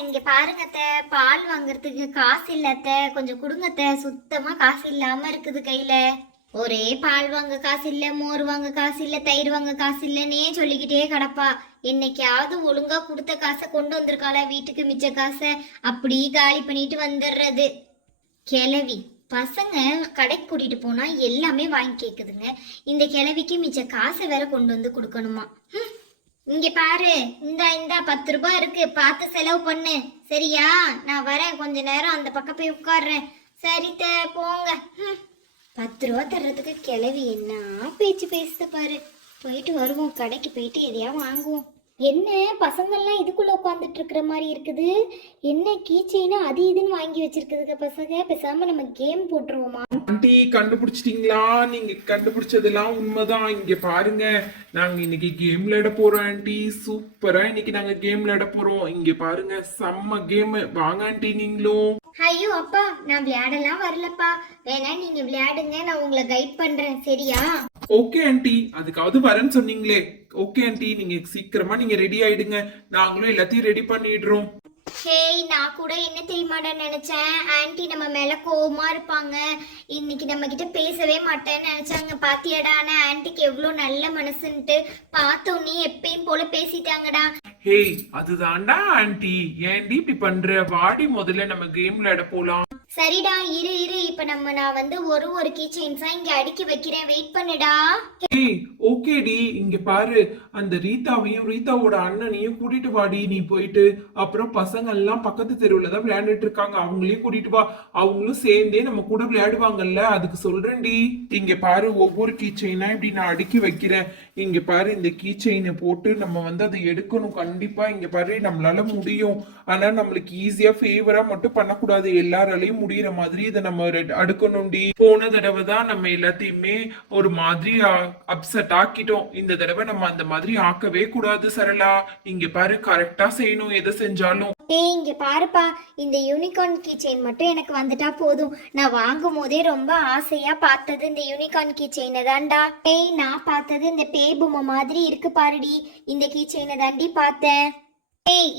இங்க பாருங்க அத்தை. பால் வாங்குறதுக்கு காசு இல்லத்த கொஞ்சம் கொடுங்க சுத்தமா காசு இல்லாம இருக்குது கையில. ஒரே பால் வாங்க காசு இல்ல மோர் வாங்க காசு இல்ல தயிர் வாங்க காசு இல்லன்னே சொல்லிக்கிட்டே கிடப்பா. என்னைக்காவது ஒழுங்கா கொடுத்த காசை கொண்டு வந்திருக்காளா வீட்டுக்கு மிச்ச காசை? அப்படி காலி பண்ணிட்டு வந்துடுறது கிளவி பசங்க கடைக்கு கூட்டிட்டு போனா எல்லாமே வாங்கி கேக்குதுங்க. இந்த கிளவிக்கு மிச்ச காசை வேற கொண்டு வந்து கொடுக்கணுமா? ம் இங்க பாரு இந்த இந்த பத்து ரூபாய் இருக்கு. பார்த்து செலவு பண்ணு. சரியா? நான் வரேன். கொஞ்ச நேரம் அந்த பக்கம் போய் உட்கார்றேன். சரி த போங்க பத்து ரூபா தர்றதுக்கு கிளவி என்ன பேச்சு பேசுது பாரு. போயிட்டு வருவோம். கடைக்கு போயிட்டு எதையா வாங்குவோம். என்ன பசங்கள்லாம் இதுக்குள்ள உட்காந்துட்டு இருக்கிற மாதிரி இருக்குது? என்ன கீச்சைன்னு அது இதுன்னு வாங்கி வச்சிருக்குதுங்க பசங்க? பேசாம நம்ம கேம் போட்டுருவோமா? ஆண்டி கண்டுபிடிச்சிட்டீங்களா? நீங்க கண்டுபிடிச்சதெல்லாம் உண்மைதான். இங்க பாருங்க நாங்க இன்னைக்கு கேம் விளையாட போறோம் ஆண்டி. சூப்பரா இன்னைக்கு நாங்க கேம் விளையாட போறோம். இங்க பாருங்க செம்ம கேம் வாங்க ஆண்டி நீங்களும். ஐயோ அப்பா நான் விளையாடலாம் வரலப்பா. வேணா நீங்க விளையாடுங்க நான் உங்களை கைட் பண்றேன். சரியா? ஓகே ஆண்டி அதுக்காவது வரேன்னு சொன்னீங்களே. ஓகே ஆண்டி நீங்க சீக்கிரமா நீங்க ரெடி ஆயிடுங்க. நாங்களும் எல்லாத்தையும் ரெடி பண்ணிடுறோம். ஹேய் நான் கூட என்ன தெரியுமாடா நினைச்சேன்? ஆன்ட்டி நம்ம மேல கோவமா இருப்பாங்க. இன்னைக்கு நம்ம கிட்ட பேசவே மாட்டேன்னு நினைச்சாங்க. பாத்தியாடா ஆனா ஆன்ட்டிக்கு எவ்வளவு நல்ல மனசுன்ட்டு பார்த்தோன்னே எப்பயும் போல பேசிட்டாங்கடா. ஹேய் அதுதான்டா ஆண்டி ஏன்டி இப்படி பண்ற? வாடி முதல்ல நம்ம கேம் விளையாட போலாம். சரிடா இரு இரு. இப்ப நம்ம நான் வந்து ஒரு ஒரு கீ செயின்ஸா இங்க அடுக்கி வைக்கிறேன். வெயிட் பண்ணுடா. ஏய் ஓகேடி இங்க பாரு. அந்த ரீதாவையும் ரீதாவோட அண்ணனையும் கூட்டிட்டு வாடி. நீ போயிட்டு அப்புறம் பசங்க எல்லாம் பக்கத்து தெருவுல தான் விளையாண்டுட்டு இருக்காங்க. அவங்களையும் கூட்டிட்டு வா. அவங்களும் சேர்ந்தே நம்ம கூட விளையாடுவாங்கல்ல. அதுக்கு சொல்றேன்டி இங்க பாரு ஒவ்வொரு கீ செயினா இப்படி நான் அடுக்கி வைக்கிறேன். இங்க பாரு இந்த கீ செயினை போட்டு நம்ம வந்து அதை எடுக்கணும். கண்டிப்பா இங்க பாரு நம்மளால முடியும். ஆனா நம்மளுக்கு ஈஸியா ஃபேவரா மட்டும் பண்ணக்கூடாது. எல்லாராலையும் முடியிற மாதிரி இதை நம்ம ரெட்- அடுக்கணும்டி. போன தடவை தான் நம்ம எல்லாத்தையுமே ஒரு மாதிரி அப்செட் ஆக்கிட்டோம். இந்த தடவை நம்ம அந்த மாதிரி ஆக்கவே கூடாது சரளா. இங்க பாரு கரெக்டா செய்யணும் எதை செஞ்சாலும். டேய் இங்க பாருப்பா. இந்த யூனிகார்ன் கீ செயின் மட்டும் எனக்கு வந்துட்டா போதும். நான் வாங்கும் போதே ரொம்ப ஆசையா பார்த்தது இந்த யூனிகார்ன் கீ செயினை தான்டா. டேய் நான் பார்த்தது இந்த பேய் பொம்மை மாதிரி இருக்கு பாருடி. இந்த கீ செயினை தாண்டி பார்த்தேன்.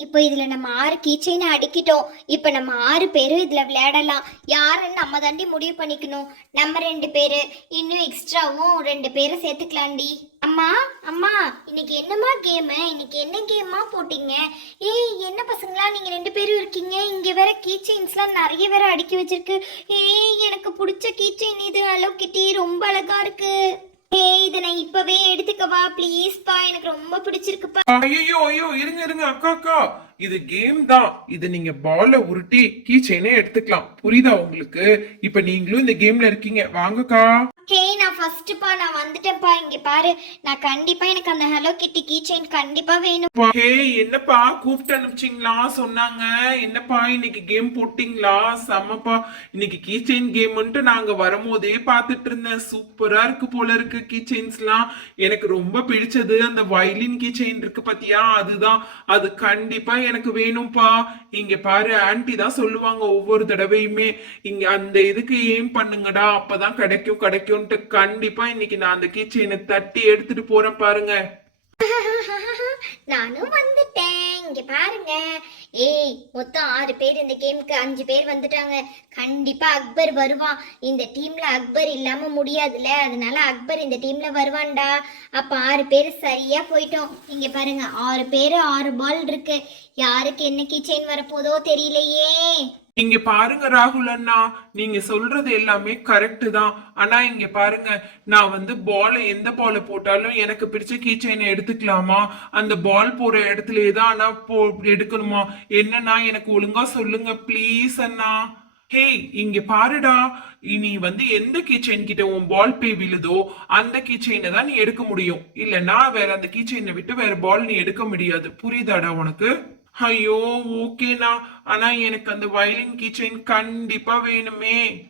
இப்போ இதுல நம்ம ஆறு கீ அடிக்கிட்டோம். இப்போ நம்ம ஆறு பேரும் இதுல விளையாடலாம். யாருன்னு நம்ம தாண்டி முடிவு பண்ணிக்கணும். நம்ம ரெண்டு பேரு. இன்னும் எக்ஸ்ட்ராவும் ரெண்டு பேரும் சேர்த்துக்கலாம்டி. அம்மா அம்மா இன்னைக்கு என்னம்மா கேமு? இன்னைக்கு என்ன கேமா போட்டீங்க? ஏய் என்ன பசங்களா நீங்க ரெண்டு பேரும் இருக்கீங்க? இங்க வேற கீச்சைன்ஸ்லாம் நிறைய வேற அடுக்கி வச்சிருக்கு. ஏய் எனக்கு பிடிச்ச கீச்சைன் இது ஹலோ கிட்டி ரொம்ப அழகா இருக்கு. ஏய் இதை நான் இப்பவே எடுத்துக்கவா? ப்ளீஸ்ப்பா எனக்கு ரொம்ப பிடிச்சிருக்குப்பா. ஐயோ ஐயோ இருங்க இருங்க அக்கா அக்கா. இது கேம் தான். இது நீங்க பால உருட்டி கீ செயினே எடுத்துக்கலாம். புரியுதா உங்களுக்கு? இப்ப நீங்களும் இந்த கேம்ல இருக்கீங்க. வாங்கக்கா. ஹே நான் ஃபர்ஸ்ட்ப்பா நான் வந்துட்டேன்ப்பா. இங்க பாரு நான் கண்டிப்பா எனக்கு அந்த ஹலோ கிட்டி கீ செயின் கண்டிப்பா வேணும். ஹே என்னப்பா? கூப்பிட்டு அனுப்பிச்சிங்களா? சொன்னாங்க. என்னப்பா இன்னைக்கு கேம் போட்டிங்களா? செம்மப்பா. இன்னைக்கு கீ செயின் கேம்ன்ட்டு நாங்க வரும்போதே பார்த்துட்டு இருந்தேன். சூப்பரா இருக்கு போல இருக்கு கீ செயின்ஸ்லாம் எனக்கு ரொம்ப பிடிச்சது அந்த வயலின் கீ செயின் இருக்கு பாத்தியா? அதுதான். அது கண்டிப்பா எனக்கு வேணும்ப்பா இங்க பாரு ஆன்டி தான் சொல்லுவாங்க ஒவ்வொரு தடவையுமே. இங்க அந்த இதுக்கு ஏம் பண்ணுங்கடா. அப்பதான் கிடைக்கும். கிடைக்கும்ட்டு கண்டிப்பா இன்னைக்கு நான் அந்த கீ தட்டி எடுத்துட்டு போறேன் பாருங்க. நானும் வந்துட்டேன். இங்க பாருங்க. ஏய் மொத்தம் ஆறு பேர் இந்த கேமுக்கு அஞ்சு பேர் வந்துட்டாங்க. கண்டிப்பா அக்பர் வருவான் இந்த டீம்ல அக்பர் இல்லாம முடியாதுல்ல. அதனால அக்பர் இந்த டீம்ல வருவான்டா. அப்ப ஆறு பேர் சரியா போயிட்டோம். இங்க பாருங்க ஆறு பேர் ஆறு பால் இருக்கு. யாருக்கு என்ன கிச்சன் வரப்போதோ தெரியலையே. இங்க பாருங்க ராகுல் அண்ணா. நீங்க சொல்றது எல்லாமே கரெக்ட் தான். ஆனா இங்க பாருங்க நான் வந்து பாலை எந்த பாலை போட்டாலும் எனக்கு பிடிச்ச கீச்சைனை எடுத்துக்கலாமா? அந்த பால் போற இடத்துலயே தான் ஆனா போ எடுக்கணுமா? என்னன்னா எனக்கு ஒழுங்கா சொல்லுங்க ப்ளீஸ் அண்ணா. ஹே இங்க பாருடா. நீ வந்து எந்த கீச்சைன் கிட்ட உன் பால் பே விழுதோ அந்த கீச்சைனை தான் நீ எடுக்க முடியும். இல்லைன்னா வேற அந்த கீச்சைனை விட்டு வேற பால் நீ எடுக்க முடியாது. புரியுதாடா உனக்கு? ஐயோ ஓகேண்ணா ஆனா எனக்கு அந்த வயலின் கீச்சைன் கண்டிப்பா வேணுமே.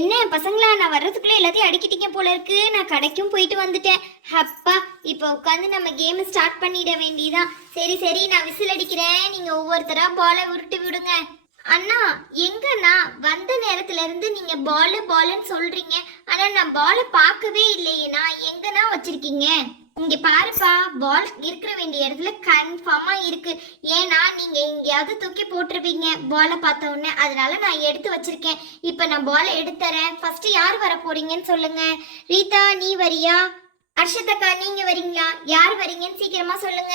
என்ன பசங்களா நான் வர்றதுக்குள்ள எல்லாத்தையும் அடிக்கிட்டீங்க போல இருக்கு. நான் கடைக்கும் போயிட்டு வந்துட்டேன். அப்பா இப்போ உட்காந்து நம்ம கேம் ஸ்டார்ட் பண்ணிட வேண்டியதான் சரி சரி நான் விசில் அடிக்கிறேன். நீங்க ஒவ்வொருத்தரா பாலை உருட்டி விடுங்க. அண்ணா எங்கண்ணா? வந்த நேரத்துல இருந்து நீங்க பால் பால்னு சொல்றீங்க. ஆனா நான் பாலை பார்க்கவே இல்லையேண்ணா எங்கண்ணா வச்சிருக்கீங்க? இங்க பாருப்பா பால் இருக்கிற வேண்டிய இடத்துல கன்ஃபார்மா இருக்கு. ஏன்னா நீங்க எங்கேயாவது தூக்கி போட்டிருப்பீங்க பாலை பார்த்த உடனே. அதனால நான் எடுத்து வச்சிருக்கேன். இப்போ நான் பாலை எடுத்துறேன் ஃபர்ஸ்ட் யார் வர போறீங்கன்னு சொல்லுங்க. ரீதா நீ வரியா? அர்ஷதக்கா நீங்க வரீங்களா? யார் வரீங்கன்னு சீக்கிரமா சொல்லுங்க.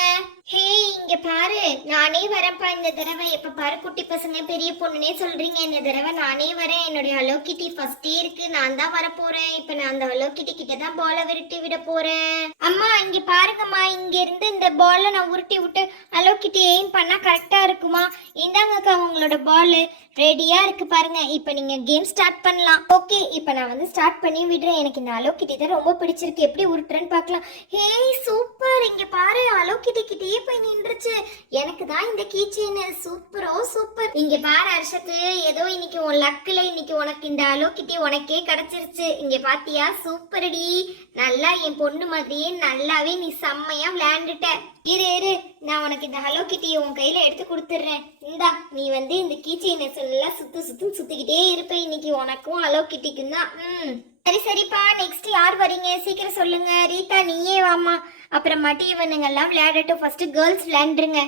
ஹே இங்க பாரு. நானே வரேன்ப்பா இந்த தடவை. எப்ப பாரு குட்டி பசங்க பெரிய பொண்ணுனே சொல்றீங்க. இந்த தடவை நானே வரேன். என்னுடைய அலோ கிட்டி ஃபர்ஸ்டே இருக்கு. நான் தான் வர போறேன் இப்ப நான் அந்த அலோ கிட்ட தான் பால விரட்டி விட போறேன். அம்மா இங்க பாருங்கம்மா. இங்க இருந்து இந்த பால நான் உருட்டி விட்டு அலோ எய்ம் பண்ணா கரெக்டா இருக்குமா? இந்தாங்கக்கா உங்களோட பால் ரெடியா இருக்கு பாருங்க. இப்ப நீங்க கேம் ஸ்டார்ட் பண்ணலாம். ஓகே இப்ப நான் வந்து ஸ்டார்ட் பண்ணி விடுறேன். எனக்கு இந்த அலோ தான் ரொம்ப பிடிச்சிருக்கு. எப்படி உருட்டுறேன்னு பார்க்கலாம். Hey super. இங்க பாரு அலோ கிட்டி போய் நின்றுச்சு. எனக்கு தான் இந்த கீச்சைன். சூப்பரோ சூப்பர். இங்க பாரு அர்ஷத்து ஏதோ இன்னைக்கு உன் லக்குல இன்னைக்கு உனக்கு இந்த அலோ கிட்டி உனக்கே கிடைச்சிருச்சு. இங்க பாத்தியா? சூப்பரடி. நல்லா என் பொண்ணு மாதிரியே நல்லாவே நீ செம்மையா விளையாண்டுட்ட. இரு இரு. நான் உனக்கு இந்த ஹலோ கிட்டியை உன் கையில எடுத்து கொடுத்துட்றேன். இந்தா நீ வந்து இந்த கீச்சை நெசல்லாம் சுத்து சுத்து சுத்திக்கிட்டே இருப்ப. இன்னைக்கு உனக்கும் ஹலோ கிட்டிக்கும் தான் ம். சரி சரிப்பா. நெக்ஸ்ட் யார் வரீங்க சீக்கிரம் சொல்லுங்க. ரீதா நீயே வாமா அப்புறமாட்டி இவனுங்கெல்லாம் விளையாடட்டும். ஃபர்ஸ்ட் கேர்ள்ஸ் விளையாண்டுருங்க.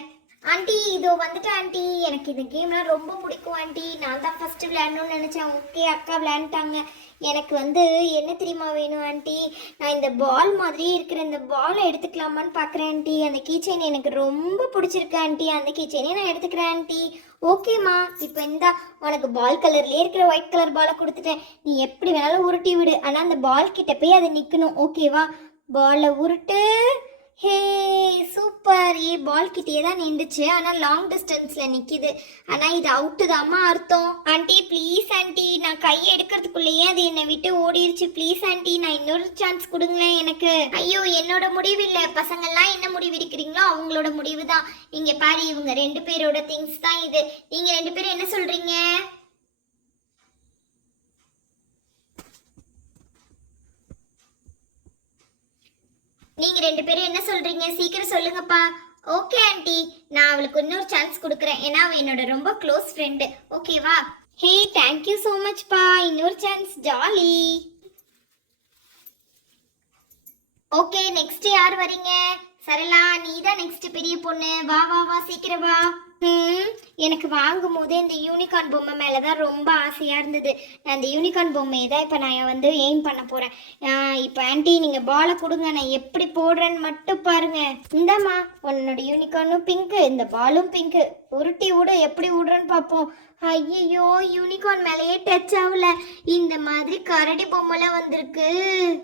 ஆண்டி இதோ வந்துட்டேன் ஆண்டி. எனக்கு இந்த கேம்லாம் ரொம்ப பிடிக்கும் ஆண்டி. நான் தான் ஃபஸ்ட்டு விளையாடணும்னு நினச்சேன். ஓகே அக்கா விளையாண்டுட்டாங்க. எனக்கு வந்து என்ன தெரியுமா வேணும் ஆண்டி? நான் இந்த பால் மாதிரியே இருக்கிற இந்த பாலை எடுத்துக்கலாமான்னு பார்க்குறேன் ஆண்டி. அந்த கீச்சைன் எனக்கு ரொம்ப பிடிச்சிருக்கு ஆண்டி. அந்த கீச்சைனே நான் எடுத்துக்கிறேன் ஆண்டி. ஓகேம்மா இப்போ இந்தா உனக்கு பால் கலர்லேயே இருக்கிற ஒயிட் கலர் பாலை கொடுத்துட்டேன். நீ எப்படி வேணாலும் உருட்டி விடு. ஆனால் அந்த பால் கிட்ட போய் அதை நிற்கணும் ஓகேவா பாலை உருட்டு. ஹே சூப்பர் பால் கிட்டே தான் நின்றுச்சு. ஆனால் லாங் டிஸ்டன்ஸில் நிற்கிது ஆனால் இது அவுட்டு தாம்மா அர்த்தம். ஆண்டி ப்ளீஸ் ஆண்டி நான் கை எடுக்கிறதுக்குள்ளேயே அது என்னை விட்டு ஓடிருச்சு. ப்ளீஸ் ஆண்டி நான் இன்னொரு சான்ஸ் கொடுங்களேன் எனக்கு. ஐயோ என்னோட முடிவு இல்லை. பசங்கள்லாம் என்ன முடிவு எடுக்கிறீங்களோ அவங்களோட முடிவு தான். இங்கே பாரு இவங்க ரெண்டு பேரோட திங்ஸ் தான் இது. நீங்கள் ரெண்டு பேரும் என்ன சொல்கிறீங்க நீங்க ரெண்டு பேரும் என்ன சொல்றீங்க? சீக்கிரம் சொல்லுங்கப்பா. ஓகே ஆண்டி நான் அவளுக்கு இன்னொரு சான்ஸ் கொடுக்குறேன். ஏன்னா அவள் என்னோட ரொம்ப க்ளோஸ் ஃப்ரெண்டு ஓகேவா ஹே தேங்க்யூ ஸோ மச்ப்பா இன்னொரு சான்ஸ் ஜாலி ஓகே நெக்ஸ்ட் யார் வரீங்க? சரளா நீ தான் நெக்ஸ்ட் பெரிய பொண்ணு. வா வா வா சீக்கிரம் வா. எனக்கு வாங்கும் போதே இந்த யூனிகார்ன் பொம்மை மேலே தான் ரொம்ப ஆசையாக இருந்தது. நான் இந்த யூனிகார்ன் பொம்மையை தான் இப்போ நான் வந்து எய்ம் பண்ண போகிறேன் இப்போ ஆண்டி நீங்கள் பாலை கொடுங்க. நான் எப்படி போடுறேன்னு மட்டும் பாருங்க. இந்தாம்மா உன்னோட யூனிகார்னும் பிங்க்கு இந்த பாலும் பிங்க்கு உருட்டி விட எப்படி விடுறேன்னு பார்ப்போம். ஐயோ யூனிகார்ன் மேலேயே டச் ஆகல. இந்த மாதிரி கரடி பொம்மைலாம் வந்திருக்கு.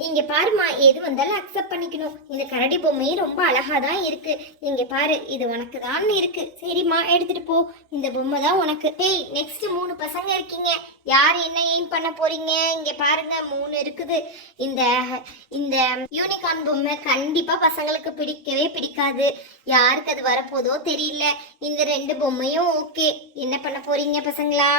இங்க பாருமா எது வந்தாலும் அக்செப்ட் பண்ணிக்கணும். இந்த கரடி பொம்மையும் ரொம்ப அழகா தான் இருக்கு. இங்க பாரு இது உனக்கு தான் இருக்கு. சரிம்மா எடுத்துட்டு போ. இந்த பொம்மை தான் உனக்கு. டேய் நெக்ஸ்ட் மூணு பசங்க இருக்கீங்க. யார் என்ன எய்ம் பண்ண போறீங்க? இங்க பாருங்க மூணு இருக்குது. இந்த இந்த யூனிகார்ன் பொம்மை கண்டிப்பா பசங்களுக்கு பிடிக்கவே பிடிக்காது. யாருக்கு அது வரப்போதோ தெரியல. இந்த ரெண்டு பொம்மையும் ஓகே என்ன பண்ண போறீங்க பசங்களா?